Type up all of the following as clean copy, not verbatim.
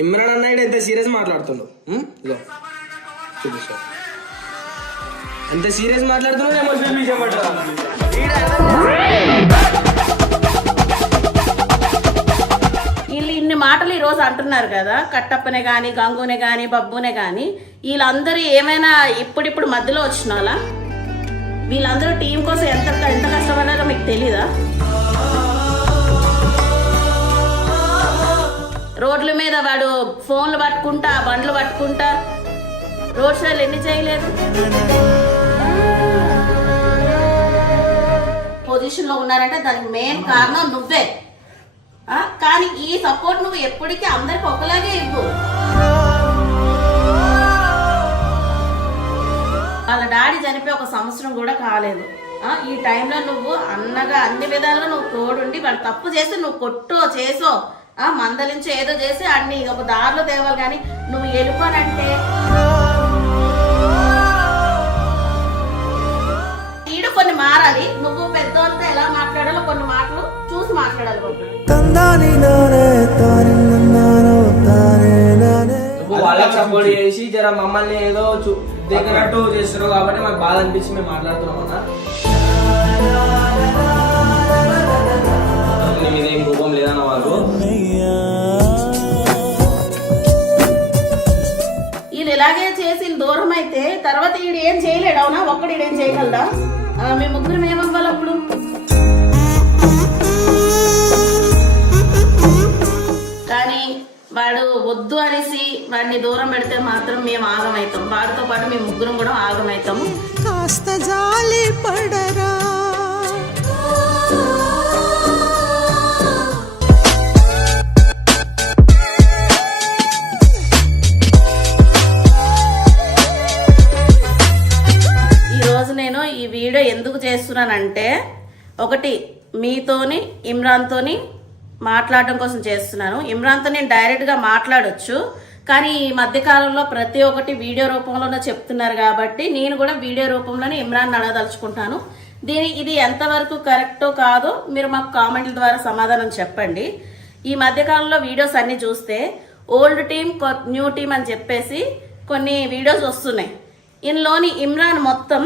ఇమ్రాన్ అన్నాడు ఎంత సీరియస్ మాట్లాడుతున్నావు ఇదో చూపిస్తా ఎంత సీరియస్ మాట్లాడుతున్నావు ఎమోషనల్ విషయం వీళ్ళు ఇన్ని మాటలు ఈ రోజు అంటున్నారు కదా, కట్టప్పనే కానీ గంగునే కానీ బబ్బునే కానీ వీళ్ళందరూ ఏమైనా ఇప్పుడిప్పుడు మధ్యలో వచ్చిన వాళ్ళ? వీళ్ళందరూ టీం కోసం ఎంత ఎంత కష్టపడ్డారో మీకు తెలీదా? రోడ్ల మీద వాడు ఫోన్లు పట్టుకుంటా బండ్లు పట్టుకుంటా రోడ్ షోలు ఎన్ని చేయలేదు? పొజిషన్ లో ఉన్నారంటే దానికి మెయిన్ కారణం నువ్వే. కానీ ఈ సపోర్ట్ నువ్వు ఎప్పటికీ అందరికి ఒకలాగే ఇవ్వు. వాళ్ళ డాడీ చనిపోయి 1 సంవత్సరం కూడా కాలేదు. ఈ టైంలో నువ్వు అన్నగా అన్ని విధాలుగా నువ్వు తోడుండి వాడు తప్పు చేస్తే నువ్వు కొట్టో చేసో మందలించి ఏదో చేసి అన్ని ఒక దారిలో తేవాలి. కానీ నువ్వు వెళ్ళిపోనంటే ఈడు కొన్ని మారాలి. నువ్వు పెద్దవాళ్ళతో ఎలా మాట్లాడాలో కొన్ని మాటలు చూసి మాట్లాడాలి. వాళ్ళకి సపోర్ట్ చేసి జర మమ్మల్ని ఏదో దగ్గరట్టు చేస్తారు కాబట్టి మాకు బాధ అనిపించి మేము మాట్లాడుతున్నాం అన్న. మీద ఏం కోపం లేదన్న వాళ్ళు. వీళ్ళు ఇలాగే చేసి దూరం అయితే తర్వాత ఈడు ఏం చేయలేడు. అవునా? ఒక్కడు ఈడేం చేయగలరా? మేము ముగ్గురం ఏమవ్వాలి అప్పుడు? కానీ వాడు వద్దు అనేసి వాడిని దూరం పెడితే మాత్రం మేము ఆగమవుతాం. వాడితో పాటు మేము ముగ్గురం కూడా ఆగమవుతాము. కాస్త జాలి పడరా. ఈరోజు నేను ఈ వీడియో ఎందుకు చేస్తున్నానంటే, ఒకటి మీతోని ఇమ్రాన్తోని మాట్లాడడం కోసం చేస్తున్నాను. ఇమ్రాన్తో నేను డైరెక్ట్గా మాట్లాడొచ్చు, కానీ ఈ మధ్యకాలంలో ప్రతి ఒక్కటి వీడియో రూపంలోనే చెప్తున్నారు కాబట్టి నేను కూడా వీడియో రూపంలోనే ఇమ్రాన్ అడగదలుచుకుంటాను. ఇది ఎంతవరకు కరెక్టో కాదో మీరు మాకు కామెంట్ల ద్వారా సమాధానం చెప్పండి. ఈ మధ్యకాలంలో వీడియోస్ అన్ని చూస్తే ఓల్డ్ టీమ్ న్యూ టీమ్ అని చెప్పేసి కొన్ని వీడియోస్ వస్తున్నాయి. ఇందులోని ఇమ్రాన్ మొత్తం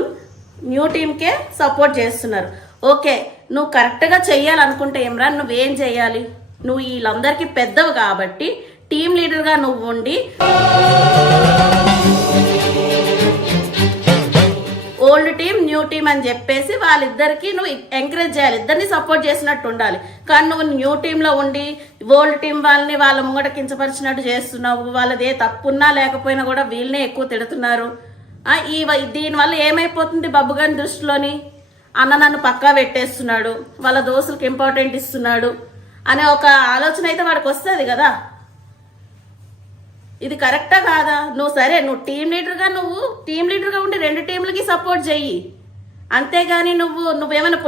న్యూ టీమ్కే సపోర్ట్ చేస్తున్నారు. ఓకే, నువ్వు కరెక్ట్గా చెయ్యాలనుకుంటే ఇమ్రాన్ నువ్వేం చెయ్యాలి? నువ్వు వీళ్ళందరికీ పెద్దవు కాబట్టి టీమ్ లీడర్గా నువ్వు ఉండి ఓల్డ్ టీమ్ న్యూ టీమ్ అని చెప్పేసి వాళ్ళిద్దరికి నువ్వు ఎంకరేజ్ చేయాలి, ఇద్దరిని సపోర్ట్ చేసినట్టు ఉండాలి. కానీ నువ్వు న్యూ టీంలో ఉండి ఓల్డ్ టీం వాళ్ళని వాళ్ళ ముంగట కించపరిచినట్టు చేస్తున్నావు. వాళ్ళది ఏ తప్పున్నా లేకపోయినా కూడా వీళ్ళనే ఎక్కువ తిడుతున్నారు. దీనివల్ల ఏమైపోతుంది? బబ్బుగాని దృష్టిలోని అన్న నన్ను పక్కా పెట్టేస్తున్నాడు, వాళ్ళ దోస్తులకు ఇంపార్టెంట్ ఇస్తున్నాడు అనే ఒక ఆలోచన అయితే వాడికి వస్తుంది కదా. ఇది కరెక్టా కాదా? నువ్వు టీం లీడర్గా ఉండి 2 టీంలకి సపోర్ట్ చెయ్యి. అంతేగాని నువ్వేమైనా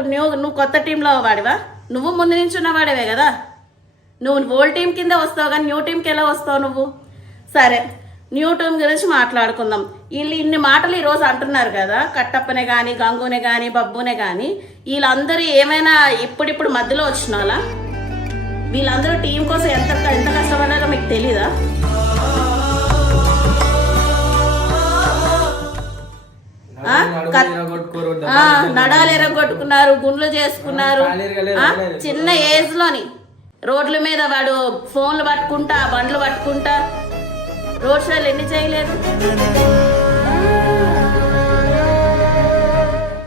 నువ్వు కొత్త టీంలో వాడివా? నువ్వు ముందు నుంచి ఉన్నవాడేవే కదా. నువ్వు ఓల్డ్ టీం కింద వస్తావు కానీ న్యూ టీంకి ఎలా వస్తావు నువ్వు? సరే, న్యూ టీమ్ గురించి మాట్లాడుకుందాం. వీళ్ళు ఇన్ని మాటలు ఈ రోజు అంటున్నారు కదా, కట్టప్పనే కానీ గంగునే కానీ బబ్బునే కానీ వీళ్ళందరూ ఏమైనా ఇప్పుడిప్పుడు మధ్యలో వచ్చిన వాళ్ళ? వీళ్ళందరూ టీం కోసం ఎంత ఎంత కష్టపడ్డారో మీకు తెలీదా? నడాలు ఎరగొట్టుకున్నారు, గుండ్లు చేసుకున్నారు. చిన్న ఏజ్ లోని రోడ్ల మీద వాడు ఫోన్లు పట్టుకుంటా బండ్లు పట్టుకుంటా రోడ్ షోలు ఎన్ని చేయలేదు?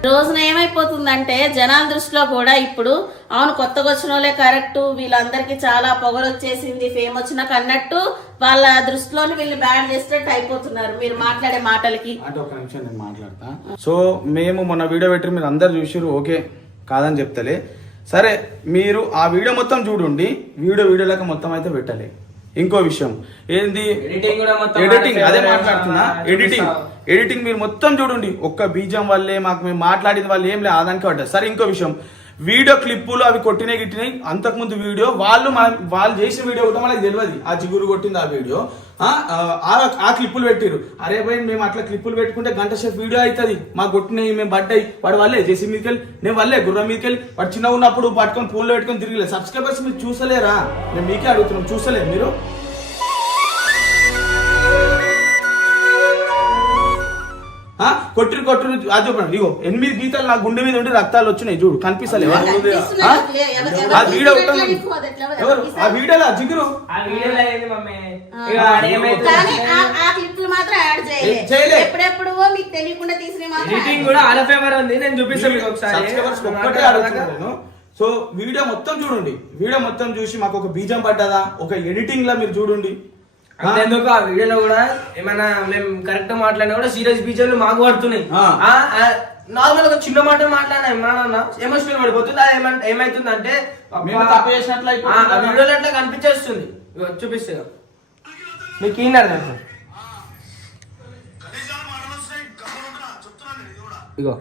రోజున ఏమైపోతుందంటే జనాల దృష్టిలో కూడా ఇప్పుడు అవును కొత్తగా వచ్చిన వాళ్ళే కరెక్ట్, వీళ్ళందరికీ చాలా పొగరు వచ్చేసింది, ఫేమ్ వచ్చినాక అన్నట్టు వాళ్ళ దృష్టిలోని వీళ్ళు బ్యాడ్ చేసేటట్టు అయిపోతున్నారు మీరు మాట్లాడే మాటలకి. అంటే ఒక నిమిషం నేను మాట్లాడతా. సో మేము మొన్న వీడియో పెట్టి మీరు అందరు చూసిరు, ఓకే కాదని చెప్తలే. సరే, మీరు ఆ వీడియో మొత్తం చూడండి, వీడియోలాగా మొత్తం అయితే పెట్టాలి. ఇంకో విషయం ఏంది, ఎడిటింగ్. అదే మాట్లాడుతున్నా, ఎడిటింగ్ మీరు మొత్తం చూడండి. ఒక్క బీజం వల్లే మాకు మేము మాట్లాడిన వాళ్ళు ఏం లేదు ఆదానికి పడ్డారు. సరే, ఇంకో విషయం, వీడియో క్లిప్పులు అవి కొట్టినాయి గిట్టినాయి. అంతకుముందు వీడియో వాళ్ళు చేసిన వీడియో కూడా మనకి తెలియదు. ఆ చిగురు కొట్టింది ఆ వీడియో, ఆ క్లిప్పులు పెట్టిరు. అరే భయ్, మేము అట్లా క్లిప్పులు పెట్టుకుంటే గంట సేపు వీడియో అవుతుంది. మాకు కొట్టినాయి, మేము పడ్డాయి. వాడు వల్లే జేసీ మీదకెళ్ళి, నేను వల్లే గుర్రం మీదకెళ్ళి వాడు చిన్న ఉన్నప్పుడు పట్టుకొని పూల్లో పెట్టుకొని తిరిగిలేదు. సబ్స్క్రైబర్స్ మీరు చూసలేరా? మేము మీకే అడుగుతున్నాం, చూసలేదు మీరు? కొట్టురు కొట్టురు అది చెప్పండి. ఇగో 8 గీతలు నా గుండె మీద ఉండి రక్తాలు వచ్చినాయి చూడు, కనిపిస్తలేవా? ఆ వీడియో ఎవరు ఆ వీడియోలో జిగురు ఎప్పుడెప్పుడు మీకు తెలియకుండా తీసిన ఎడిటింగ్ కూడా ఆల్ ఫేవర్ ఉంది. నేను చూపిస్తాను మీకు ఒకసారి. సో వీడియో మొత్తం చూడండి, వీడియో మొత్తం చూసి మాకు ఒక బీజం పడ్డదా ఒక ఎడిటింగ్ లా మీరు చూడండి. అంతేందుకు ఆ వీడియోలో కూడా ఏమైనా మేము కరెక్ట్ మాట్లాడినా కూడా సీరియస్ బీజాలు మాకు పడుతున్నాయి. నార్మల్ ఒక చిన్న మాట మాట్లాడినా ఏమన్నా ఎమోషనల్ పడిపోతుంది. అది ఏమైతుంది అంటే తప్పు చేసినట్లు ఆ వీడియోలో అట్లా కనిపించేస్తుంది. చూపిస్తే మీకు ఏం అర్థం ఇగో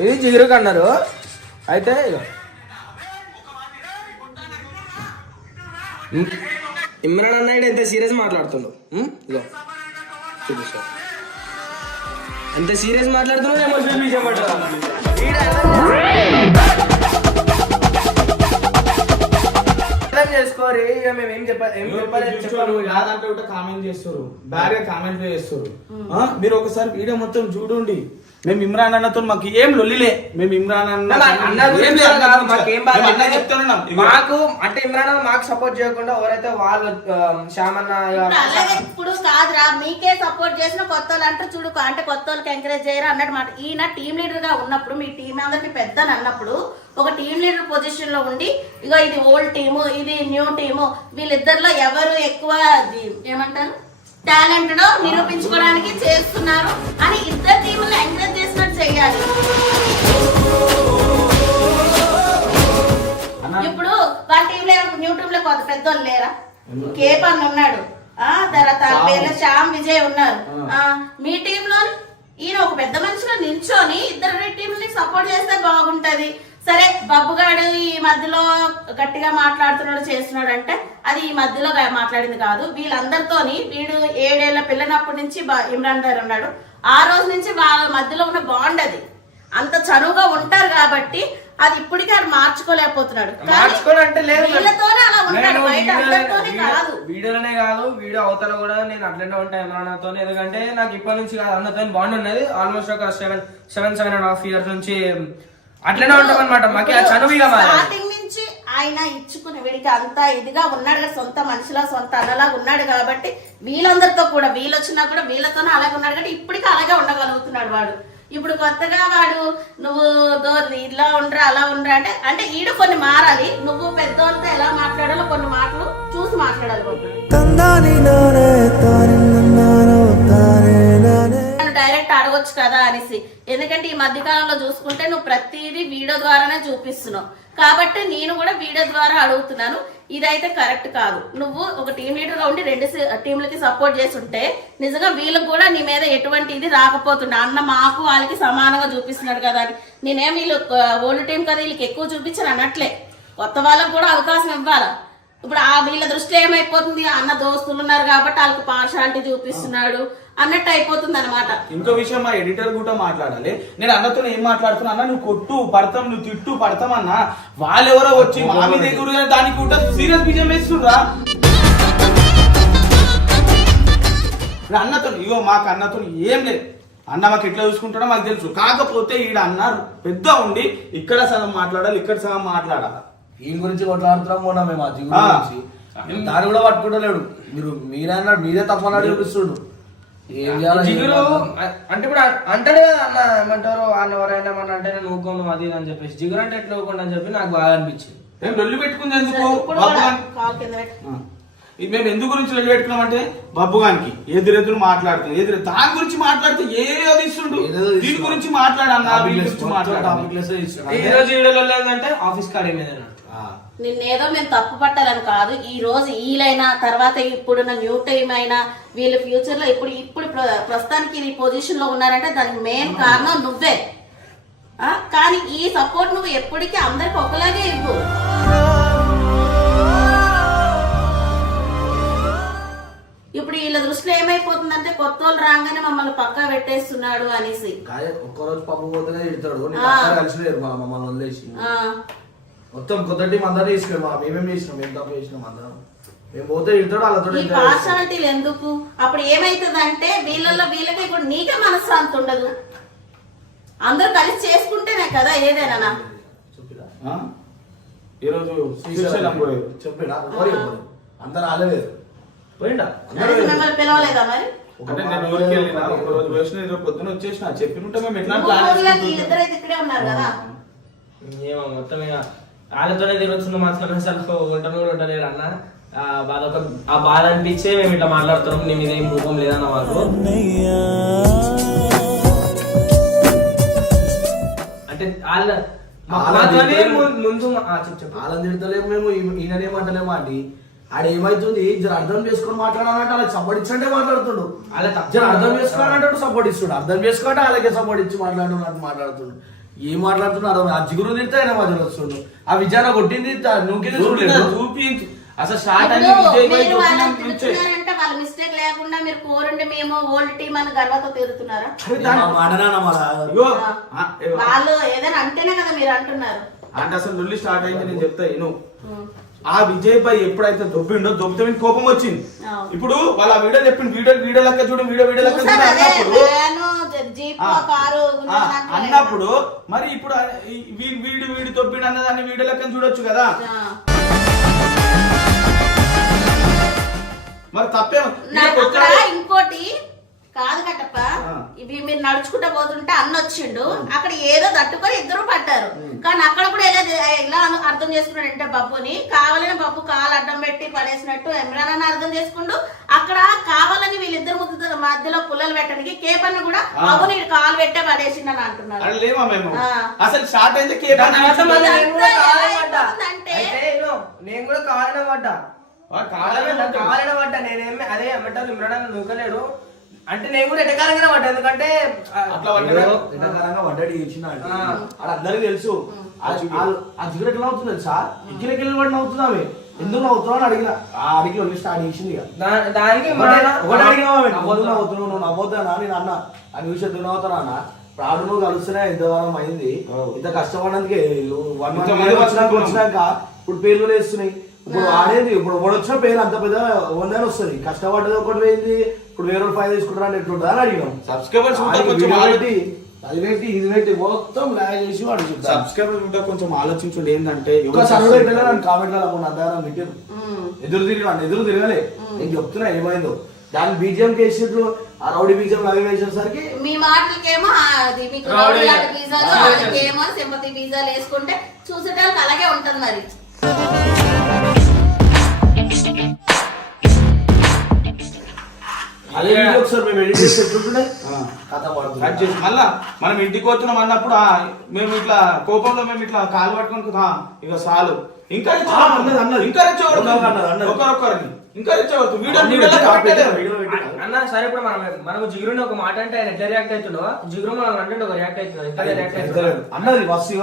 ఇది జిగురుకు అన్నారు. అయితే ఇమ్రాన్ అన్నాడు ఎంత సీరియస్ మాట్లాడుతుండు. ఇగో చూపిస్తా ఎంత సీరియస్ మాట్లాడుతున్నాడు. ఎమోషనల్ విషయం చేసుకోరు. ఇక మేము ఏం చెప్పాలి యాదంటే కామెంట్ చేస్తారు, బ్యాడ్ గా కామెంట్ చేస్తారు. మీరు ఒకసారి వీడియో మొత్తం చూడండి. మేము ఇమ్రాన్ అన్నతో మాకు ఏం లొల్లిలే. మేము ఇమ్రాన్ అన్న మాకు అంటే ఇమ్రాన్ అన్న మాకు సపోర్ట్ చేయకుండా ఎవరైతే వాళ్ళు శ్యామన్న ఇప్పుడు కాదురా మీకే సపోర్ట్ చేసిన కొత్త వాళ్ళు అంటారు చూడు, అంటే కొత్త వాళ్ళకి ఎంకరేజ్ చేయరు అన్నట్టు మాట. ఈయన టీం లీడర్ గా ఉన్నప్పుడు మీ టీం అందరికి పెద్ద అన్నప్పుడు ఒక టీం లీడర్ పొజిషన్ లో ఉండి ఇగో ఇది ఓల్డ్ టీము ఇది న్యూ టీము వీళ్ళిద్దరిలో ఎవరు ఎక్కువ ఏమంటారు టాలెంట్ నిరూపించుకోవడానికి చేస్తున్నారు అని ఇద్దరు టీములు ఎంకరేజ్ చేసినట్టు చేయాలి. ఇప్పుడు వాళ్ళ టీంలో న్యూ టీమ్ లో కొత్త పెద్దోళ్ళు లేరా? కేపన్ ఉన్నాడు, తర్వాత పేర్ల శ్యామ్ విజయ్ ఉన్నారు. మీ టీంలో ఈయన ఒక పెద్ద మనిషిలో నిల్చొని ఇద్దరు టీంని సపోర్ట్ చేస్తే బాగుంటది. సరే బబ్బుగాడు ఈ మధ్యలో గట్టిగా మాట్లాడుతున్నాడు చేస్తున్నాడు అంటే అది ఈ మధ్యలో మాట్లాడింది కాదు. వీళ్ళందరితోని వీడు 7 ఏళ్ల పిల్లనప్పటి నుంచి ఇమ్రాన్ గారు ఉన్నాడు. ఆ రోజు నుంచి వాళ్ళ మధ్యలో ఉన్న బాండ్ అది అంత చనువుగా ఉంటారు కాబట్టి అది ఇప్పటికీ అది మార్చుకోలేకపోతున్నాడు. మార్చుకోవాలంటే లేదు వీళ్ళతోనే అలా ఉంటాడు, బయట అందరితోనే కాదు. వీడియోలోనే కాదు వీడియో అవతల కూడా నేను అట్లనే ఉంటాను ఇమ్రాన్తో. ఎందుకంటే నాకు ఇప్పటి నుంచి కాదు అన్నతో బాండ్ ఉన్నది. ఆల్మోస్ట్ ఒక 7.5 years నుంచి అట్లనే ఉంటాం అనమాట. మాకు స్టార్టింగ్ నుంచి ఆయన ఇచ్చుకునే వీడికి అంతా ఇదిగా ఉన్నాడు కదా, సొంత మనిషిలా సొంత అన్నలాగా ఉన్నాడు కాబట్టి వీళ్ళందరితో కూడా వీళ్ళు వచ్చినా కూడా వీళ్ళతోనే అలాగే ఉన్నాడు కాబట్టి ఇప్పటికీ అలాగే ఉండగలుగుతున్నాడు వాడు. ఇప్పుడు కొత్తగా వాడు నువ్వు ఇలా ఉండరా అలా ఉండరా అంటే ఈడు కొన్ని మారాలి. నువ్వు పెద్దోళ్ళతో ఎలా మాట్లాడాలో కొన్ని మాటలు చూసి మాట్లాడాలి. డైరెక్ట్ అడగొచ్చు కదా అనేసి, ఎందుకంటే ఈ మధ్య కాలంలో చూసుకుంటే నువ్వు ప్రతిదీ వీడియో ద్వారానే చూపిస్తున్నావు కాబట్టి నేను కూడా వీడియో ద్వారా అడుగుతున్నాను. ఇదైతే కరెక్ట్ కాదు. నువ్వు ఒక టీం లీడర్ గా ఉండి 2 టీంలకి సపోర్ట్ చేసి ఉంటే నిజంగా వీళ్ళకి కూడా నీ మీద ఎటువంటి ఇది రాకపోతుండే. అన్న మాకు వాళ్ళకి సమానంగా చూపిస్తున్నాడు కదా అని. నేనేం వీళ్ళు ఓల్డ్ టీం కదా వీళ్ళకి ఎక్కువ చూపించాను అన్నట్లే, కొత్త వాళ్ళకు కూడా అవకాశం ఇవ్వాలా. ఇప్పుడు వీళ్ళ దృష్టిలో ఏమైపోతుంది, అన్న దోస్తులు ఉన్నారు కాబట్టి వాళ్ళకి పార్షాలిటీ చూపిస్తున్నాడు అన్నట్టు అయిపోతుంది అనమాట. ఇంకో విషయం మా ఎడిటర్ కూడా మాట్లాడాలి. నేను అన్నతో ఏం మాట్లాడుతున్నా అన్న, నువ్వు కొట్టు పడతాం నువ్వు తిట్టు పడతాం అన్న, వాళ్ళెవరో వచ్చి మా మీద ఎగురు దానికి కూడా సీరియస్ బిజం వేస్తుండ్రా అన్నతో. ఇగో మాకు అన్నతో ఏం లేదు, అన్న మాకు ఎట్లా చూసుకుంటాడో మాకు తెలుసు. కాకపోతే ఈడ అన్నారు పెద్ద ఉండి ఇక్కడ సగం మాట్లాడాలి ఇక్కడ సగం మాట్లాడాలి. ఈ గురించి కొట్లాడుతున్నాం కూడా మేము ఆ జిగురు గురించి. దాన్ని కూడా పట్టుకుంటలేడు. మీరన్నాడు మీరే తప్పన్నాడు చూపిస్తుడు. ఏం చేయాలి జిగురు అంటే ఇప్పుడు అంటాడు కదా అన్న ఏమంటారు వాళ్ళు ఎవరైనా మన అంటే నేను ఊకోను అది ఇది అని చెప్పేసి జిగురు అంటే ఎట్లా ఊకోండి అని చెప్పి నాకు బాగా అనిపించింది. మేము లొల్లి పెట్టుకుంది ఎందుకు, మేము ఎందుకు గురించి లొల్లి పెట్టుకున్నాం అంటే బబ్బుగానికి ఎదురెదురు మాట్లాడుతుంది దాని గురించి మాట్లాడితే ఏదో ఇస్తుండు, దీని గురించి మాట్లాడన్నా ఈ రోజు అంటే ఆఫీస్ కాడ ఏమైనా నిన్నేదో మేము తప్పు పట్టాలని కాదు. ఈ రోజు వీళ్ళైనా తర్వాత ఇప్పుడున్న న్యూ టైం అయినా వీళ్ళు ఫ్యూచర్ లో ఇప్పుడు ప్రస్తుతానికి ఈ పొజిషన్ లో ఉన్నారంటే దానికి మెయిన్ కారణం నువ్వే. కానీ ఈ సపోర్ట్ నువ్వు ఎప్పటికీ అందరికి ఒకలాగే ఇవ్వు. ఇప్పుడు వీళ్ళ దృష్టిలో ఏమైపోతుందంటే కొత్త వాళ్ళు రాగానే మమ్మల్ని పక్కా పెట్టేస్తున్నాడు అనేసి. ఒక్కరోజు పప్పు పోతేనే తిడతాడు, కలిసి లేరు మమ్మల్ని వదిలేసి. మొత్తం కొత్త టీం అందరూ చేసినాం, మేమేం చేసినాం, మేము తప్పు చేసినాం అందరం. మేము పోతే ఇడతాడు వాళ్ళతో ఈ పార్షాలిటీలు ఎందుకు? అప్పుడు ఏమైతుందంటే వీళ్ళకి ఇప్పుడు నీకే మనశ్శాంతి ఉండదు. అందరూ కలిసి చేసుకుంటేనే కదా ఏదైనా. ఈరోజు చెప్పినా అందరు ఆలేలేదు పోయిండా మిమ్మల్ని పిలవలేదా మరి? అంటే నేను ఊరికి వెళ్ళినా ఒక రోజు వేసిన ఈరోజు పొద్దున వచ్చేసిన చెప్పినట్టే మేము ఎట్లా వీళ్ళిద్దరైతే ఇక్కడే ఉన్నారు కదా. ఏమో మొత్తం ఇక వాళ్ళతోనే తిరుగుతుంది మాత్రం అసలు ఉంటాను కూడా ఉండలేరు అన్న. ఆ బాధ అనిపించే మేము ఇట్లా మాట్లాడుతున్నాం. నీ మీద ఏం రూపం లేదన్న వాళ్ళు అంటే వాళ్ళ ముందు వాళ్ళని తిడతలేము మేము, ఈయననేమంటలేము అండి. ఆడ ఏమైతుంది జర అర్థం చేసుకొని మాట్లాడాలంటే అలా సపోర్ట్ ఇచ్చంటే మాట్లాడుతుండు. జర అర్థం చేసుకోవాలంటే సపోర్ట్ ఇస్తుండు, అర్థం చేసుకోవాలంటే అలాగే సపోర్ట్ ఇచ్చి మాట్లాడుతున్నాడు. ఏం మాట్లాడుతున్నారు ఆ జిగురు తిడితే ఆయన మధ్యలో వస్తుండు. ఆ విజయాన్ని కొట్టింది చూపించు అసలు స్టార్ట్ అంటే వాళ్ళ మిస్టేక్ లేకుండా మీరు కోరండి మేము ఓల్డ్ టీమ్ అని గర్వతో తిరుగుతున్నారా? వాళ్ళు ఏదైనా అంటేనే కదా మీరు అంటున్నారు. అంటే అసలు నుల్లి స్టార్ట్ అయింది నేను చెప్తా ఆ విజయ్ పై ఎప్పుడైతే దొబ్బిండో దొబ్బితే కోపం వచ్చింది. ఇప్పుడు వాళ్ళ వీడియో చెప్పింది వీడియో లెక్క చూడు వీడియో లెక్క అన్నప్పుడు మరి ఇప్పుడు వీడు దొబ్బిండు అన్నదాన్ని వీడియో లెక్క చూడొచ్చు కదా. మరి తప్పే ఇంకోటి కాదు కట్టప్ప, ఇవి మీరు నడుచుకుంటా పోతుంటే అన్న వచ్చిండు, అక్కడ ఏదో తట్టుకొని ఇద్దరు పట్టారు. కానీ అక్కడ కూడా ఎలా అర్థం చేసుకున్నాడు అంటే బబ్బుని కావాలని బబ్బు కాలు అడ్డం పెట్టి పడేసినట్టు ఇమ్రాన్ అన్న అర్థం చేసుకుంటూ అక్కడ కావాలని వీళ్ళిద్దరు మధ్యలో పుల్లలు పెట్టడానికి కేపన్న కూడా బబ్బుని కాలు పెట్టే పడేసిండు అని అంటున్నారు. అసలు స్టార్ట్ అయితే నేను కూడా కావాలనే పడ్డా నేనేమి అదే ఏమంటారు ఇమ్రాన్ నూకలేడు అంటే నేను కూడా ఎటకారంగానే పడ్డా. ఎందుకంటే అట్లా ఎటకారంగా పడ్డాడు ఇచ్చిన అందరికి తెలుసు. ఆ జిగురు ఎట్లా అవుతుంది తెలుసా? ఎక్కిలకెళ్ళి పడిన అవుతుంది ఆమె ఎందుకు నవ్వుతున్నావు అని అడిగిన అడిగి వెళ్ళి స్టార్ట్ చేసింది. దానికి ఒకటి అడిగినా నవ్వుతున్నావు నువ్వు నవ్వుతానా నేను అన్న అని విషయం ఎందుకు నవ్వుతానా అన్న. ప్రాడు నువ్వు కలుస్తున్నా ఎంతవరం అయింది, ఇంత కష్టపడడానికి 1 month వచ్చినాక ఇప్పుడు పేర్లు వేస్తున్నాయి. ఇప్పుడు ఆడేది ఇప్పుడు వచ్చిన పేరు అంత పెద్ద వందని వస్తుంది, కష్టపడ్డది ఒకటి పోయింది. ఇప్పుడు వేరే 5 తీసుకుంటారా ఎట్లుంటుందా అని అడిగినాం. సబ్స్క్రైబర్స్ అది పెట్టి ఇది పెట్టి మొత్తం లాగ్ చేసి అడుగుతుంది. సబ్స్క్రైబర్స్ ఉంటే కొంచెం ఆలోచించండి. ఏంటంటే కామెంట్లలో అంతగానం పెట్టారు, ఎదురు తిరగలే. నేను చెప్తున్నా ఏమైందో దాని బీజిఎం కేసినట్లు ఆ రౌడీ బీజిఎం అవి వేసేసరికి మీ మాటలకేమో సింపతి బీజాలు వేసుకుంటే చూసేటానికి అలాగే ఉంటది మరి. మళ్ళా మనం ఇంటికి పోతున్నాం అన్నప్పుడు మేము ఇట్లా కోపంలో మేము ఇట్లా కాలు పట్టుకొని ఇక చాలు ఇంకా ఒకరొకరిని అన్న సరే ఇప్పుడు మనం జిగురుని ఒక మాట అంటే ఆయన ఎట్లా రియాక్ట్ అవుతుండో జిగురు మనం అంటే ఒక రియాక్ట్ అవుతుంది అన్నది బస్సు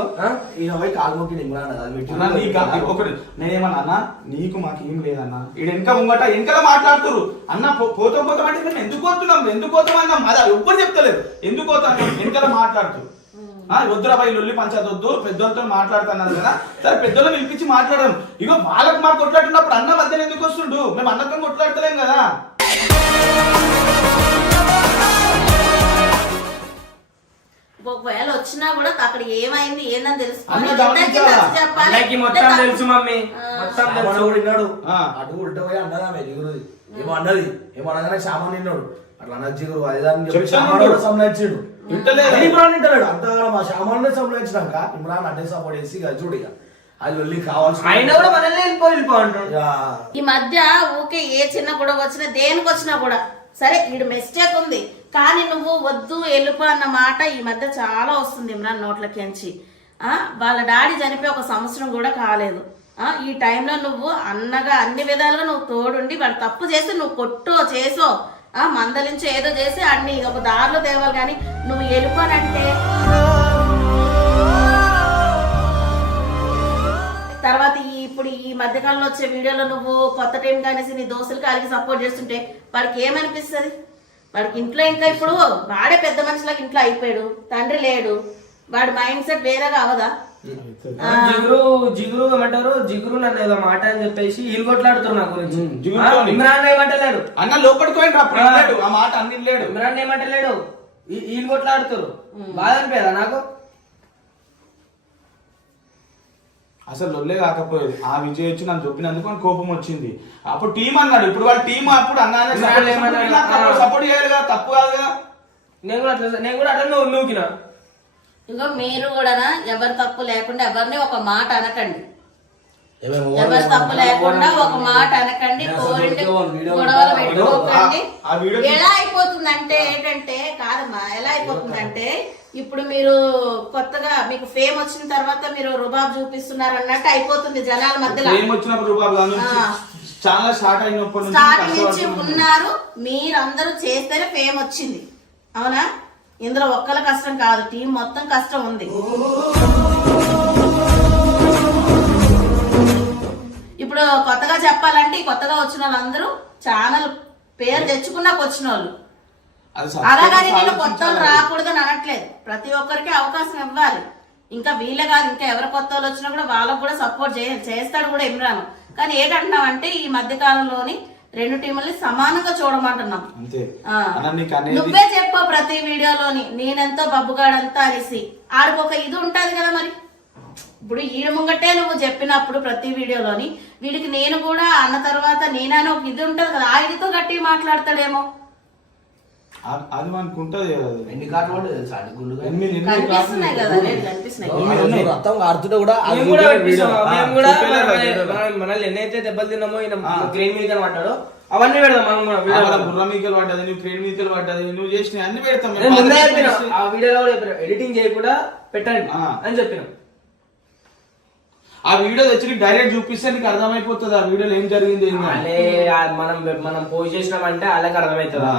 ఒకటి నేనేమన్నా అన్న నీకు మాకు ఏం లేదన్నా ఈడ వెనకాల మాట్లాడుతురు అన్న పోతాం అంటే మేము ఎందుకు పోతున్నాం అన్నాం. అది ఎవ్వరు చెప్తలేదు ఎందుకు పోతాం వెనకాల మాట్లాడుతురు. వద్దురా పై లొల్లి పంచాయతీ వద్దు పెద్దలతో మాట్లాడుతున్నారు కదా. సరే పెద్దలు నిలిపించి మాట్లాడడం. ఇగో వాళ్ళకి మాకు కొట్లాడుతున్నప్పుడు అన్న మధ్యలో ఎందుకు వస్తుండు? మేము అన్నతో కొట్లాడతలేం కదా. ఒకవేళ వచ్చినా కూడా అక్కడ ఏమైంది ఏందని తెలుసు. మొత్తం తెలుసు మమ్మీ అటు ఉల్ట పోయి అన్నదా ఏమో అన్నది ఏమో అనగానే సామాన్ నిన్నాడు అట్లా అన్నది జిగురు అదే సంబంధించాడు అంతగా మా సామాన్నే సంబంధించినాక ఇమ్రాన్ అడ్డే సపోర్ట్ చేసి చూడు ఇక అది వెళ్ళి కావాల్సిన ఈ మధ్య ఊకే ఏ చిన్న గొడవ వచ్చినా దేనికి వచ్చినా కూడా సరే వీడు మిస్టేక్ ఉంది కానీ నువ్వు వద్దు వెళ్ళిపో అన్న మాట ఈ మధ్య చాలా వస్తుంది ఇమ్రాన్ నోట్లకి అంచి. వాళ్ళ డాడీ చనిపోయి 1 సంవత్సరం కూడా కాలేదు. ఈ టైంలో నువ్వు అన్నగా అన్ని విధాలుగా నువ్వు తోడుండి వాడు తప్పు చేస్తే నువ్వు కొట్టో చేసో మందలించి ఏదో చేసి అన్ని ఒక దారిలో తేవాలి. కానీ నువ్వు వెళ్ళిపోనంటే తర్వాత ఇప్పుడు ఈ మధ్యకాలంలో వచ్చే వీడియోలో నువ్వు కొత్త టీం కానీ నీ దోస్తులు కాలికి సపోర్ట్ చేస్తుంటే వాడికి ఏమనిపిస్తుంది? వాడికి ఇంట్లో ఇంకా ఇప్పుడు వాడే పెద్ద మనిషిలాగా ఇంట్లో అయిపోయాడు, తండ్రి లేడు, వాడి మైండ్ సెట్ వేరేగా అవదా? జిగురు ఏమంటారు, జిగురు నన్ను ఏదో మాట అని చెప్పేసి వీళ్ళు కొట్లాడుతారు నా గురించి. ఇమ్రాన్ ఏమంటలేడు అన్న లోపలికి పోయిన ఆ మాట అన్ని లేడు. ఇమ్రాన్ ఏమంటలేడు, వీళ్ళు కొట్లాడుతారు. బాధ అనిపోయారా నాకు? అసలు లొల్లే కాకపోయేది. ఆ విజయ్ వచ్చి నన్ను చెప్పినందుకు నాకు కోపం వచ్చింది. అప్పుడు టీం అన్నాడు, ఇప్పుడు వాళ్ళ టీం అప్పుడు అన్నానే సపోర్ట్ చేయాలి కదా, తప్పు కాదు కదా. నేను కూడా అట్లా నూకినా. ఇగో మీరు కూడా ఎవరి తప్పు లేకుండా ఎవరిని ఒక మాట అనకండి, ఎవరి తప్పు లేకుండా ఒక మాట అనకండి, గొడవలు పెట్టుకోకండి. ఎలా అయిపోతుందంటే ఏంటంటే కాదమ్మా, ఎలా అయిపోతుందంటే ఇప్పుడు మీరు కొత్తగా మీకు ఫేమ్ వచ్చిన తర్వాత మీరు రుబాబ్ చూపిస్తున్నారు అన్నట్టు అయిపోతుంది జనాల మధ్యలో. స్టార్టింగ్ నుంచి ఉన్నారు, మీరందరూ చేస్తేనే ఫేమ్ వచ్చింది, అవునా? ఇందులో ఒక్కల కష్టం కాదు, టీం మొత్తం కష్టం ఉంది. ఇప్పుడు కొత్తగా చెప్పాలంటే కొత్తగా వచ్చిన వాళ్ళందరూ ఛానల్ పేరు తెచ్చుకున్నాక వచ్చిన వాళ్ళు. అలాగని నేను కొత్త వాళ్ళు రాకూడదని అనట్లేదు, ప్రతి ఒక్కరికి అవకాశం ఇవ్వాలి. ఇంకా వీళ్ళే కాదు, ఇంకా ఎవరు కొత్త వాళ్ళు వచ్చినా కూడా వాళ్ళకు కూడా సపోర్ట్ చేస్తాడు కూడా ఇమ్రాన్. కానీ ఏంటంటున్నావంటే ఈ మధ్య కాలంలోని రెండు టీముల్ని సమానంగా చూడమంటున్నాం. నువ్వే చెప్పు ప్రతి వీడియోలోని నేనెంతో బబ్బుగాడంతా అనేసి, ఆడికొక ఇది ఉంటది కదా. మరి ఇప్పుడు ఈడ ముంగటే నువ్వు చెప్పినప్పుడు ప్రతి వీడియోలోని వీడికి నేను కూడా అన్న తర్వాత నేనని ఒక ఇది ఉంటది కదా, ఆ ఇదితో గట్టిగా మాట్లాడతాడేమో. అది మనకు ఉంటది ఎన్ని కాట్లు తెలుసా? కనిపిస్తున్నాయి కదా, కనిపిస్తున్నాయి. మనల్ని ఎన్నైతే దెబ్బలు తిన్నామో క్రెయిన్ మీద పడ్డాడో అవన్నీ పెడదాం. మనం కూడా బుర్ర మీకలు పడ్డది, నువ్వు క్రెయిన్ మీకలు పడ్డది, నువ్వు చేసిన అన్ని పెడతాం. ఆ వీడియోలో ఎడిటింగ్ చేయకుండా పెట్టండి అని చెప్పినాం. ఆ వీడియో తెచ్చి డైరెక్ట్ చూపిస్తే నీకు అర్థమైపోతుంది ఆ వీడియోలో ఏం జరిగింది. మనం పోస్ట్ చేసినామంటే అలాగే అర్థమవుతుందా?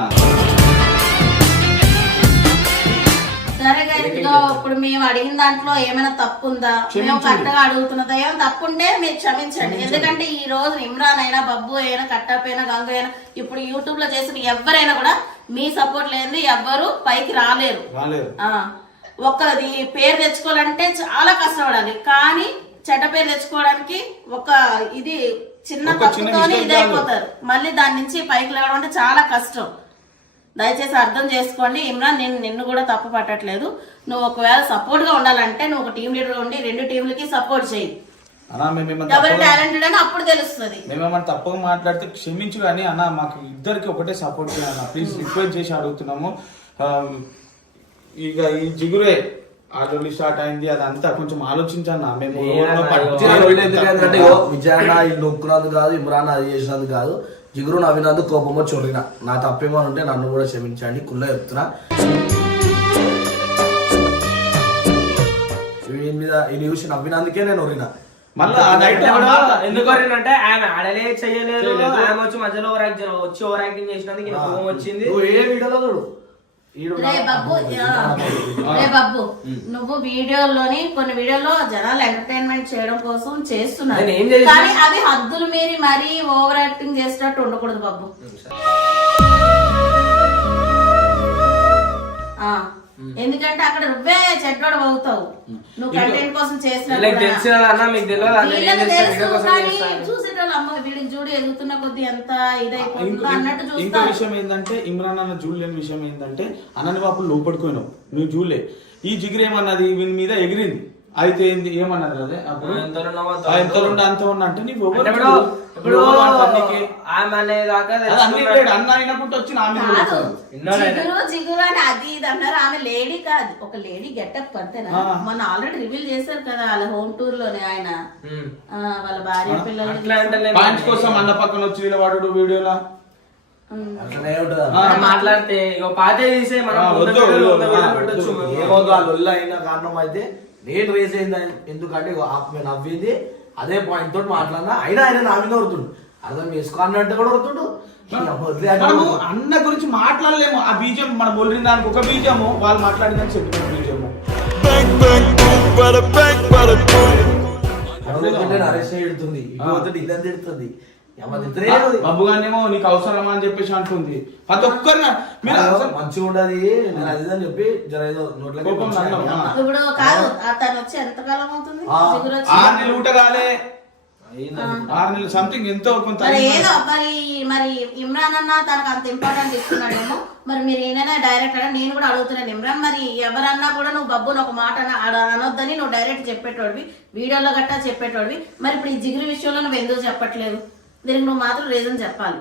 సరే ఇదిగో ఇప్పుడు మేము అడిగిన దాంట్లో ఏమైనా తప్పు ఉందా, మేము కరెక్ట్గా అడుగుతున్నదా, ఏమైనా తప్పు ఉంటే మీరు క్షమించండి. ఎందుకంటే ఈ రోజు ఇమ్రాన్ అయినా, బబ్బు అయినా, కట్టప్ అయినా, గంగ అయినా, ఇప్పుడు యూట్యూబ్ లో చేసిన ఎవరైనా కూడా మీ సపోర్ట్ లేనిది ఎవ్వరు పైకి రాలేరు. ఒక్కది పేరు తెచ్చుకోవాలంటే చాలా కష్టపడాలి, కానీ చెడ్డ పేరు తెచ్చుకోవడానికి ఒక ఇది చిన్న తప్పుతోనే ఇది అయిపోతారు. మళ్ళీ దాని నుంచి పైకి లేవడం అంటే చాలా కష్టం. దయచేసి అర్థం చేసుకోండి. ఇమ్రాన్, నేను నిన్ను కూడా తప్పు పట్టట్లేదు. నువ్వు ఒకవేళ సపోర్ట్ గా ఉండాలంటే నువ్వు ఒక టీం లీడర్ ఉండి రెండు టీంలకి సపోర్ట్ చేయి. ఎవరు టాలెంటెడ్ అని అప్పుడు తెలుస్తుంది. మేమేమన్నా తప్పుగా మాట్లాడితే క్షమించు, కానీ అన్న మాకు ఇద్దరికి ఒకటే సపోర్ట్ చేయాలన్న ప్లీజ్ రిక్వెస్ట్ చేసి అడుగుతున్నాము. ఇక ఈ జిగురే ఆల్రెడీ స్టార్ట్ అయింది, అదంతా కొంచెం ఆలోచించన్నా. మేము విజయన్న నొక్కునందుకు కాదు, ఇమ్రాన్ అది చేసినందుకు కాదు, జిగురు నవ్వినందుకు కోపమో చొరిన. నా తప్పేమో ఉంటే నన్ను కూడా క్షమించండి, కుల్ల చెప్తున్నా. మీద ఇది చూసి నవ్వినందుకే నేను ఒరినా. మళ్ళీ ఆ నైట్ ఎందుకు అంటే ఆమె ఆడలే చెయ్యలేదు, ఆమె వచ్చి మధ్యలో ఓవర్ యాక్టింగ్ చేసినందుకు కోపం వచ్చింది. నువ్వు ఏ వీడియోలో చూడు. రే బాబు, నువ్వు వీడియోలోని కొన్ని వీడియోలో జనాలు ఎంటర్టైన్మెంట్ చేయడం కోసం చేస్తున్నారు, కానీ అవి హద్దులు మీరి మరీ ఓవర్ యాక్టింగ్ చేసినట్టు ఉండకూడదు బాబు. ఎందుకంటే అక్కడ నువ్వే చెడ్డోడు అవుతావు, నువ్వు కంటెంట్ కోసం చూసేటోళ్ళు అమ్మ వీడికి చూడు ఎదుగుతున్న కొద్ది ఎంత ఇదైపోతుందో అన్నట్టు చూస్తారు. ఇంకో విషయం ఏంటంటే ఇమ్రాన్ అన్న చూడలేని విషయం ఏంటంటే అన్నని బాపు లోపడుకోయినావు, నువ్వు చూడలే. ఈ జిగురు ఏమన్నది వీని మీద ఎగిరింది, అయితే ఏంది ఏమన్నది అదే ఎంత అంత ఉన్నా అంటే నీకు అన్న అయినప్పుడు వచ్చి జిగురు అని అది ఇది అన్నారు. ఆమె లేడీ కాదు, ఒక లేడీ గెటప్ అంతేనా. మొన్న ఆల్రెడీ రివీల్ చేశారు కదా వాళ్ళ హోమ్ టూర్ లోనే ఆయన వాళ్ళ భార్య పిల్లలు కోసం అన్న పక్కన వచ్చి నిలబడు వీడియోలా మాట్లాడితే అయిన కారణం అయితే నేను రేస్ అయింది. ఎందుకంటే నవ్వింది అదే పాయింట్ తోటి మాట్లాడినా, అయినా ఆయన నా మీద వరుతుండు. అర్థం చేసుకోవాలంటే కూడా వరుతుండు. అన్న గురించి మాట్లాడలేము. ఆ బీజం మనం బోలిన దానికి ఒక బీజము, వాళ్ళు మాట్లాడిన చెప్పిన బీజము అరెస్ట్ ఎడుతుంది, ఇల్లంతా ఎడుతుంది. బాబు గారినేమో నీకు అవసరమా అని చెప్పేసి అంటుంది. ప్రతి ఒక్కరిని మీరు అసలు మంచిగా ఉండదు నేను అది అని చెప్పి జర ఏదో నోట్లోకి కోపం నన్ను. ఇప్పుడు కాదు తను వచ్చి ఎంతకాలం అవుతుంది జిగురు వచ్చి? 6 నెలలు ఊటగాలే, 6 నెలలు సంథింగ్ ఎంతో కొంత. మరి ఏదో మరి ఇమ్రాన్ అన్న తనకు అంత ఇంపార్టెంట్ ఇస్తున్నాడేమో. మరి మీరు ఏమైనా డైరెక్ట్ అన్నా నేను కూడా అడుగుతున్నాను ఇమ్రాన్, మరి ఎవరన్నా కూడా నువ్వు బబ్బుని ఒక మాట అనొద్దని నువ్వు డైరెక్ట్ చెప్పేటోడివి, వీడియోలో గట్టా చెప్పేటోడివి. మరి ఇప్పుడు ఈ జిగురు విషయంలో నువ్వు ఎందుకు చెప్పట్లేదు? దీనికి నువ్వు మాత్రం రీజన్ చెప్పాలి.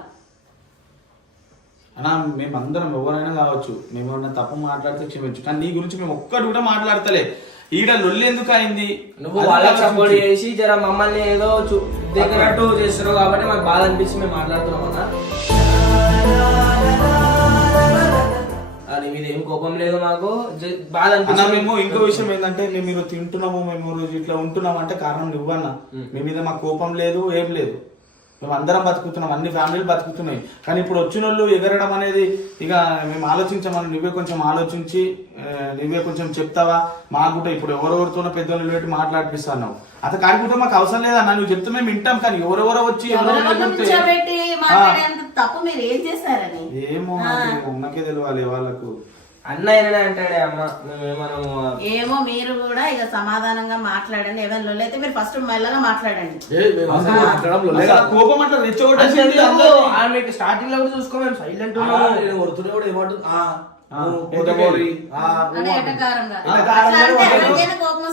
అన్నా మేమందరం ఎవరైనా కావచ్చు, మేము ఏమన్నా తప్పు మాట్లాడితే క్షమించు, కానీ నీ గురించి మేము ఒక్కడు కూడా మాట్లాడతలే. ఈడ లొల్లి ఎందుకు అయింది? నువ్వు వాళ్ళకి సపోర్ట్ చేసి జర మమ్మల్ని ఏదో దగ్గరట్టు చేస్తున్నావు కాబట్టి మాకు బాధ అనిపించి మేము మాట్లాడుతున్నాం అన్న. నీ మీద ఏం కోపం లేదు, మాకు బాధ అన్న అనిపించి. మేము ఇంకో విషయం ఏంటంటే మేము మీరు తింటున్నాము, మేము రోజు ఇట్లా ఉంటున్నాం అంటే కారణం నువ్వన్నా. మీ మీద మాకు కోపం లేదు, ఏం లేదు. మేము అందరం బతుకుతున్నాం, అన్ని ఫ్యామిలీలు బతుకుతున్నాయి. కానీ ఇప్పుడు వచ్చిన వాళ్ళు ఎగరడం అనేది ఇక మేము ఆలోచించామని నువ్వే కొంచెం ఆలోచించి నువ్వే కొంచెం చెప్తావా మాకు కూడా. ఇప్పుడు ఎవరెవరితోనో పెద్దోళ్ళు పెట్టి మాట్లాడిపిస్తున్నావు, అత కాకపోతే మాకు అవసరం లేదన్నా. నువ్వు చెప్తే మేము వింటాం, కానీ ఎవరెవరో వచ్చి తప్పు మీరు ఏం చేశారని ఏమో ఉన్నకే తెలియాలి వాళ్ళకు. అన్న ఏమైనా అంటాడే అమ్మ మేమేమనము. ఏమో మీరు కూడా ఇక సమాధానంగా మాట్లాడండి. ఏమైనా అయితే మీరు ఫస్ట్ మెల్లగా మాట్లాడండి. కోపం అట్లా రెచ్చగొట్టేసింది. మీకు స్టార్టింగ్ లో కూడా చూసుకో మేము సైలెంట్ కొడుతున్నా కూడా ఏమంటుంది అంటే ఎటకారంగా కోపం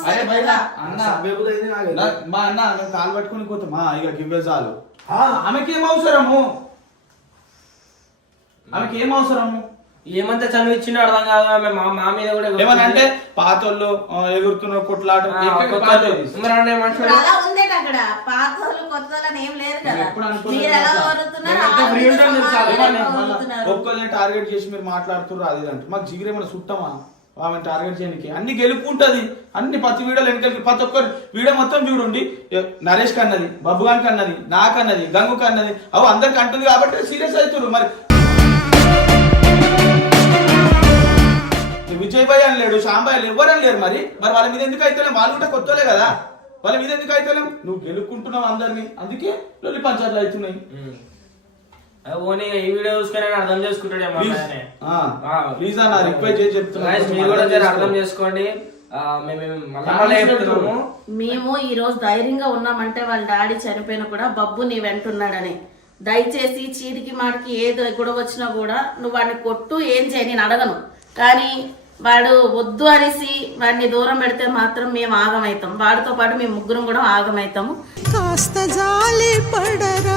అన్న వస్తుంది కదా. మా అన్న మేము కాలు పట్టుకుని పోతామా ఇక గివ్వే చాలు. ఆమెకేం అవసరము, ఆమెకేం అవసరము? ఏమంతా చనువు ఇచ్చిండో అర్థం కాదు. మా మీద కూడా ఏమన్నా అంటే పాతోళ్ళు ఎగురుతున్న కొట్లాట అలా ఉందేట అక్కడ. పాత వాళ్ళు కొత్త వాళ్ళని ఏం లేదు కదా. మీరు ఎలా కోరుతున్నారు? ఒక్కరిని టార్గెట్ చేసి మీరు మాట్లాడుతున్నారు అది అంటే మాకు జిగిరేమైనా చుట్టమా ఆమె టార్గెట్ చేయడానికి? అన్ని గెలుపుంటది, అన్ని ప్రతి వీడియోలు వెనకాల ప్రతి ఒక్కరు వీడియో మొత్తం చూడండి. నరేష్ కన్నది, బబ్బు గానికి అన్నది, నాకన్నది, గంగు కన్నది, అవి అందరికి అంటుంది కాబట్టి సీరియస్ అవుతున్నారు. మరి విజయ్ భాయ్ అని లేడు, శ్యాంబాయ్ ఎవరని లేరు. మరి వాళ్ళ మీద ఎందుకు అయితలేం? వాళ్ళు కూడా కొత్తలే కదా, వాళ్ళ మీద ఎందుకు అయితలేం? నువ్వు గెలుపుకుంటున్నావు అందరినీ, అందుకే లొల్లి పంచాయతీలు అవుతున్నాయి. ఈ వీడియో చూసుకుని అర్థం చేసుకుంటాడేమో. ప్లీజ్ అన్న రిక్వెస్ట్ చేసి చెప్తున్నా, మీరు కూడా అర్థం చేసుకోండి. మేము ఈ రోజు ధైర్యంగా ఉన్నామంటే వాళ్ళ డాడీ చనిపోయినా కూడా బబ్బు నీ వెంటున్నాడని. దయచేసి చీటికి మాటికి ఏది గొడవ వచ్చినా కూడా నువ్వు వాడిని కొట్టు, ఏం చేయి నేను అడగను. కానీ వాడు వద్దు అనేసి వాడిని దూరం పెడితే మాత్రం మేము ఆగమవుతాం. వాడితో పాటు మేము ముగ్గురం కూడా ఆగమవుతాము. కాస్త జాలి పడరా.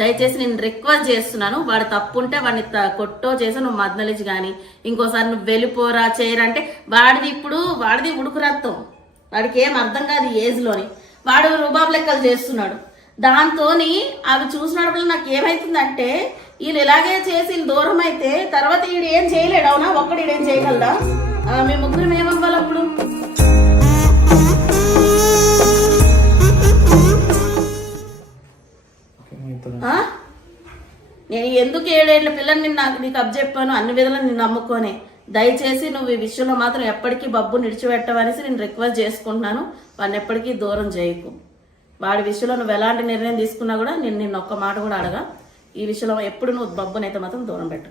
దయచేసి నేను రిక్వెస్ట్ చేస్తున్నాను, వాడు తప్పుంటే వాడిని కొట్టో చేసి నువ్వు మద్దలిచి కానీ ఇంకోసారి నువ్వు వెళ్ళిపోరా చేయరా అంటే వాడిది ఉడుకు రక్తం. వాడికి ఏం అర్థం కాదు ఈ ఏజ్ లోని. వాడు రుబాబ్ లెక్కలు చేస్తున్నాడు. దాంతో అవి చూసినప్పుడు నాకు ఏమైతుందంటే వీళ్ళు ఇలాగే చేసి వీళ్ళు దూరం అయితే తర్వాత వీడు ఏం చేయలేడు. అవునా? ఒక్కడు వీడేం చేయగలడా? మేము ముగ్గురం ఏమవ్వాలి అప్పుడు? నేను ఎందుకు 7 ఏళ్ల పిల్లని నీకు అప్పచెప్పాను, అన్ని విధాలు నిన్ను నమ్ముకోనే. దయచేసి నువ్వు ఈ విషయంలో మాత్రం ఎప్పటికీ బబ్బు నిడిచిపెట్టవనేసి నేను రిక్వెస్ట్ చేసుకుంటున్నాను. వాడిని ఎప్పటికీ దూరం చేయకు. వాడి విషయంలో నువ్వు ఎలాంటి నిర్ణయం తీసుకున్నా కూడా నేను నిన్న ఒక్క మాట కూడా అడగా. ఈ విషయంలో ఎప్పుడు నువ్వు బబ్బునైతే మాత్రం దూరం పెట్టు.